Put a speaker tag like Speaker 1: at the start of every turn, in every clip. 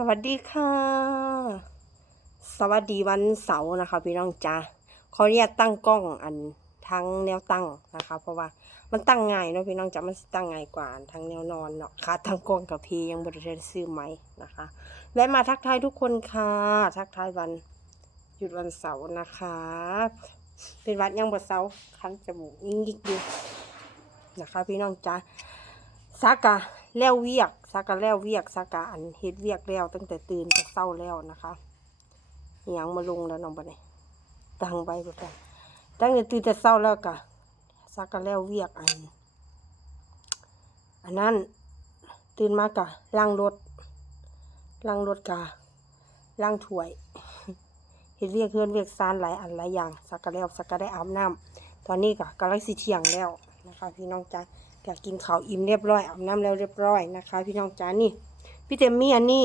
Speaker 1: สวัสดีค่ะ สวัสดีวันเสาร์นะคะ พี่น้องจ้าขออนุญาตตั้งกล้องอันทั้งแนวตั้งนะคะ เพราะว่ามันตั้งง่ายเนาะพี่น้องจ้ามันตั้งง่ายกว่าทั้งแนวนอนเนาะค่ะทั้งกล้องกับพียังบริเวณซื้อไหมนะคะ และมาทักทายทุกคนค่ะ ทักทายวันหยุดวันเสาร์นะคะ เป็นวัดยังบ่เสาร์คันจมูกยิ่งยิกอยู่นะคะ พี่น้องจ้าสากะ แล้วเวียกสากะแล้วเวียกสากะอันเฮ็ดเวียกแล้ว ตั้งแต่ตื่นแต่เศร้าแล้วนะคะอิหยังมาลงแล้วน้องบัดนี้ตังไปบ่ได้ตั้งแต่ตื่นแต่เศร้าแล้วกะสากะแล้วเวียกอัน อันนั้นตื่นมากะล้างรถล้างรถกะล้างถ้วยเฮ็ดเวียกเฮือนเวียกซานหลายอันหลายอย่างสักกะแล้วสักกะได้อาบน้ำตอนนี้กะกำลังสิเที่ยงแล้วนะคะพี่น้องจ้า ก็กินข้าวอิ่มเรียบร้อยอาบน้ำแล้วเรียบร้อยนะคะ พี่น้องจ้านี่ พี่เจมมี่อันนี้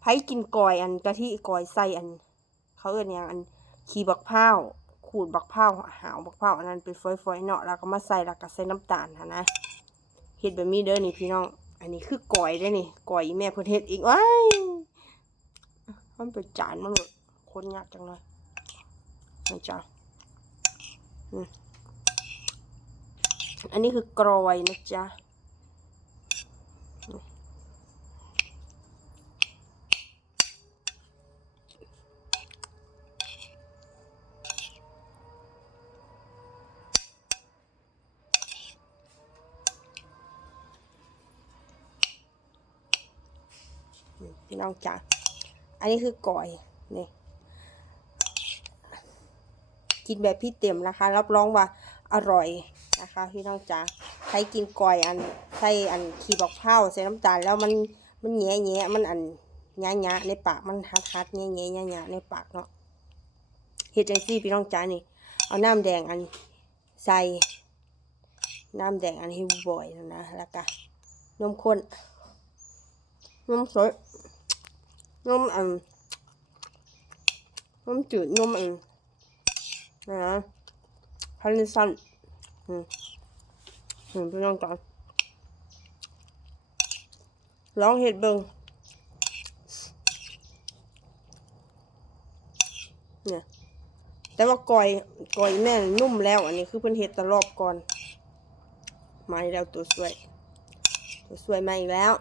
Speaker 1: ไผกินกอยอันกะทิกอยใส่อัน เขาเอิ้นหยังอันขีบักพร้าขูดบักพร้าหาวบักพร้าอันนั้นเป็นฝอยๆเนาะแล้วก็มาใส่แล้วก็ใส่น้ำตาลหั้นะเฮ็ดแบบนี้เด้อนี่พี่น้อง อันนี้คือกอยได้นี่กอยแม่เพิ่นเฮ็ดอีกว้ายมันเป็นจานมันหมดคนยากจังเลยนะจ๊ะอืม อันนี้คือกรอยนะจ๊ะพี่น้องจ๊ะอันนี้คือกอยนี่กินแบบพี่เต็มนะคะ รับรองว่าอร่อย นะคะพี่น้องจ๋าใครกินกอยอันใส่อันขีบอกเผาใส่น้ำตาลแล้วมันมันแง่แง่มันอันหยาหยาในปากมันฮัดฮัดแง่แง่หยาหยาในปากเนาะเฮ็ดจังซี่พี่น้องจ๋านี่เอาน้ำแดงอันใส่น้ำแดงอันให้บ่อยนะนะแล้วก็นมข้นนมสดนมอันนมจืดนมอันนะพันธุ์สัน อืมอืมพี่น้องก่อนลองเห็ดเบิงเนี่ย แต่ว่ากอยกอยแม่นุ่มแล้ว อันนี้คือเพิ่นเห็ดตะรอบก่อน มาอีกแล้วตัวสวย ตัวสวยมาอีกแล้ว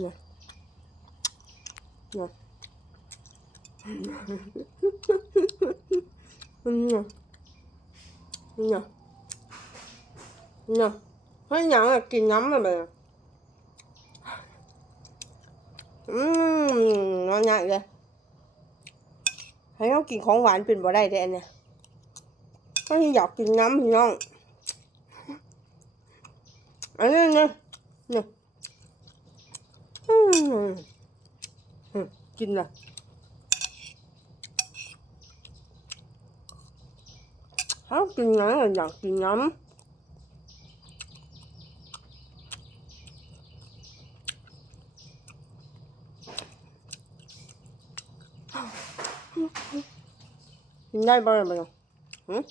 Speaker 1: เนี่ยเนี่ย เนี่ยเนี่ยเนี่ยให้หยังอะกินน้ำอะไรแบบอืมนอนใหญ่เลยให้เขากินของหวานเป็นบ่ได้แต่อันเนี่ยถ้าอยากกินน้ำพี่น้องอันนี้เนี่ยเนี่ยอืมอืมกินละ เขากินน้ำอยากกินน้ำกินได้บ้างไหมหืม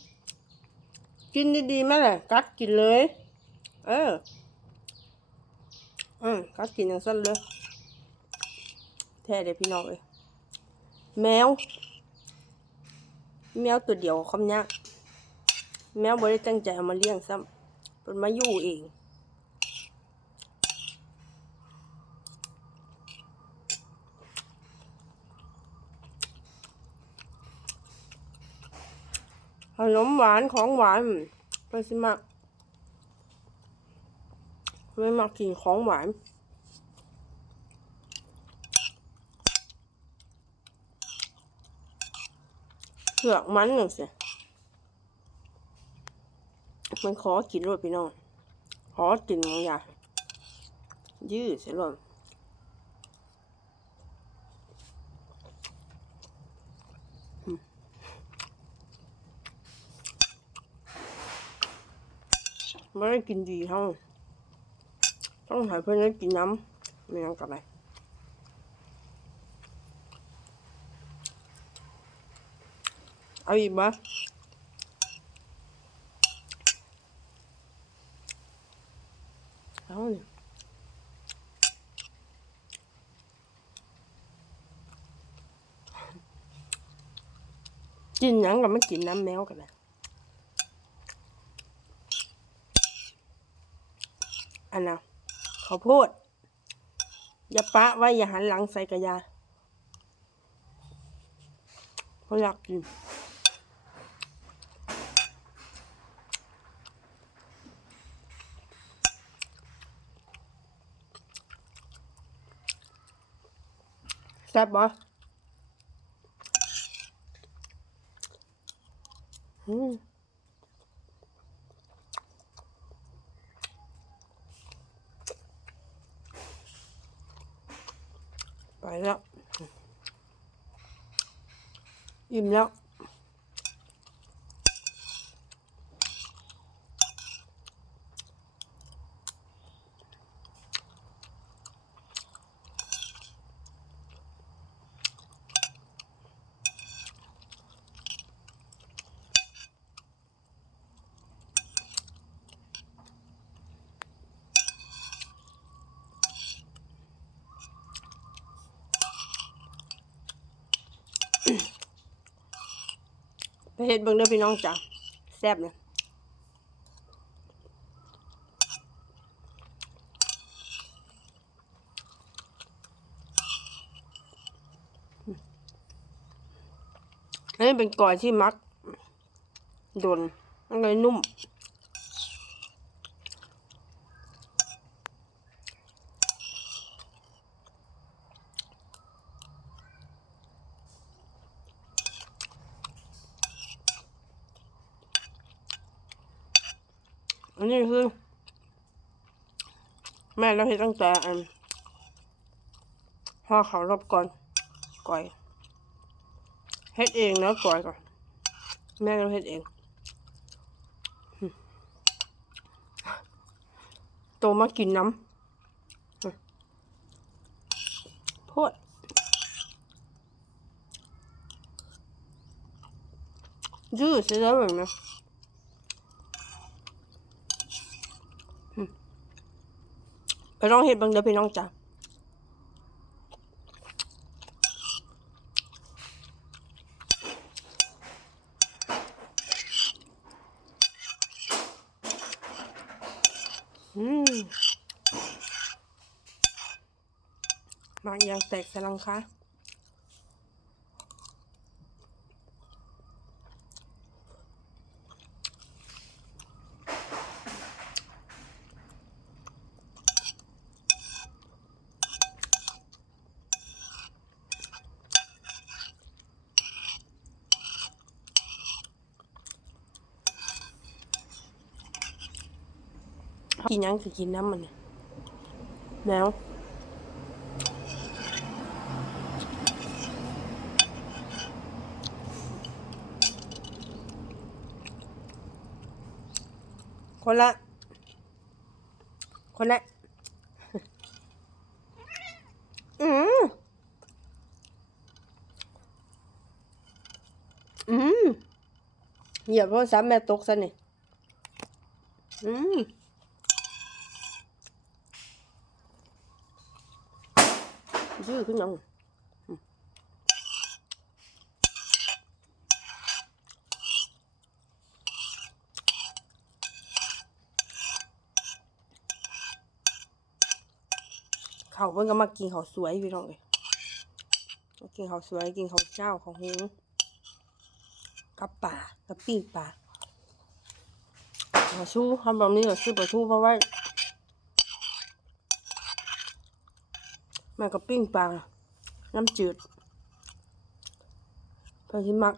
Speaker 1: กินดีๆไหมล่ะกัดกินเลย เอออืมกัดกินอย่างสั้นเลยแท้เลยพี่น้องเลยแมว แมวตัวเดียวคำนี้ แมวบริตั้งใจเอามาเลี้ยงซ้ำเป็นมาอยู่เอง ขนมหวานของหวานไปสิมักไม่มักกินของหวานเผือกมันหนึ่งสิ มันขอกินรวดพี่น้องขอกินอย่ายืดเสียรวดอืมไม่ได้กินดีเท่าต้องห้เพื่อนได้กินน้ำไม่งั้นกลับไปเอาอีกบ่ เอาเนี่ยกินหยังกับไม่กินน้ำแมวกันนะอันน่ะขอโพดอย่าปะไว้อย่าหันหลังใส่กระยาเขาอยากกิน แซ่บบ่อืมไปแล้ว อิ่มแล้ว ไปเห็ดเบิ่งเด้อพี่น้องจ้ะแซ่บเลยอันนี้เป็นก่อยที่มักโดนมันเลยนุ่ม อันนี้คือ แม่เราเฮ็ดตั้งแต่อันห่อเขารอบก่อนก่อยเฮ็ดเองแล้วก่อยก่อนแม่เราเฮ็ดเองโตมากินน้ำหึโพดยืดเสียแล้วแบบนี้ ไปลองเห็ดบางเดี๋ยวพี่น้องจ้ะอืมมาอย่างแตกสลังคะ กินยังคือกินน้ำมันเนี่ยแมวคนละ คนละ อืม อืมเหยียบโทรศัพท์แม่ตกซะนี่ อืม ยืดขึ้นยังอืมเขาเพิ่นก็มากินเขาสวยพี่น้องเลยมากินเขาสวยกินเขาเจ้าของเฮงกับป่ากับปิ้งป่าปลาชูทำแบบนี้ก็ซื้อปลาชูเพราะว่า แม่ก็ปิ้งปลา น้ำจืดเพิ่นสิมัก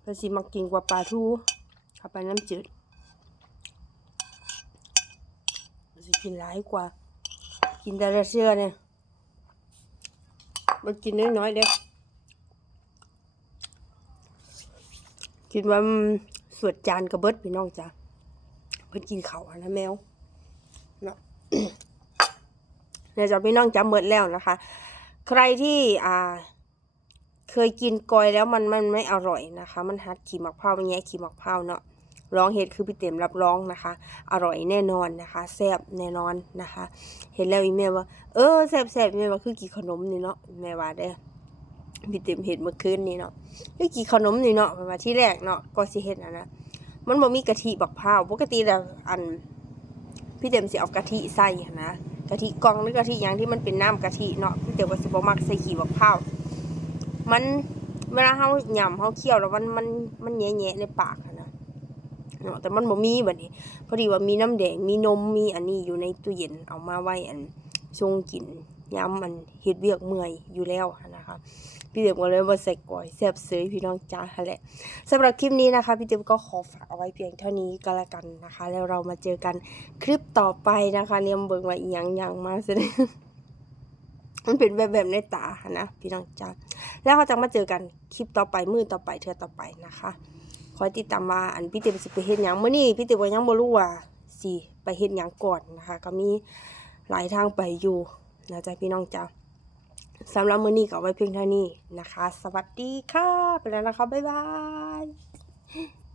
Speaker 1: เพิ่นสิมักกินกว่าปลาทูถ้าไปน้ำจืดเพิ่นกินหลายกว่า กินแต่ละเสื้อเนี่ยมันกินน้อยๆเด้อกินว่ามันสวดจานกระเบิดพี่น้องจ้ะเพิ่นกินเขาวอะนะแมวเนาะ เดี๋ยวจะพี่น้องจำหมดแล้วนะคะ ใครที่อ่าเคยกินกอยแล้วมันมันไม่อร่อยนะคะ มันฮัดขี่หมักเผาเป็นแง่ขี่หมักเผาเนาะร้องเฮ็ดคือพี่เต็มรับรองนะคะ อร่อยแน่นอนนะคะแซ่บแน่นอนนะคะ เห็นแล้วอีแม่ว่า เออแซ่บแซ่บแม่ว่าคือกี่ขนมนี่เนาะแม่ว่าเด้พี่เต็มเห็นเมื่อคืนนี่เนาะคือกี่ขนมนี่เนาะมาที่แรกเนาะก็สิเฮ็ดอันะมันบ่มีกะทิบักพร้าปกติแล้วอัน พี่เต็มสิเอากะทิใส่นะ กะทิกองหรือกะทิอยังที่มันเป็นน้ำกะทิเนาะพี่เต็มก็สิบมักใส่ขี้บักข้าวมันเวลาเขาหย่ำเขาเคี่ยวแล้วมันมันมันแย่ๆในปากนะเนาะแต่มันบ่มีบัดนี้ พอดีว่ามีน้ำแดงมีนมมีอันนี้อยู่ในตู้เย็นเอามาไว้อันชงกินย้ำมันเฮ็ดเวียกเมื่อยอยู่แล้วนะคะ พี่เต็มก็เลยมาใส่ก่อยแซ่บเสยพี่น้องจ้าหั่นแหละสำหรับคลิปนี้นะคะ พี่เต็มก็ขอฝากเอาไว้เพียงเท่านี้ก็แล้วกันนะคะ แล้วเรามาเจอกันคลิปต่อไปนะคะเรียมเบิ่งว่าอีหยังยังมาเด้อมันเป็นแบบแบบในตานะพี่น้องจ้าแล้วเขาจะมาเจอกันคลิปต่อไปมือต่อไปเทือต่อไปนะคะคอยติดตามว่าอันพี่เต็มสิไปเฮ็ดหยังมื้อนี้พี่เต็มก็ยังบ่รู้ว่าสิไปเฮ็ดหยังก่อนนะคะ ก็มีหลายทางไปอยู่นะจ๊ะพี่น้องจ้า สำหรับมื้อนี้ก็ไว้เพียงเท่านี้นะคะ สวัสดีค่ะ ไปแล้วนะคะ บ๊ายบาย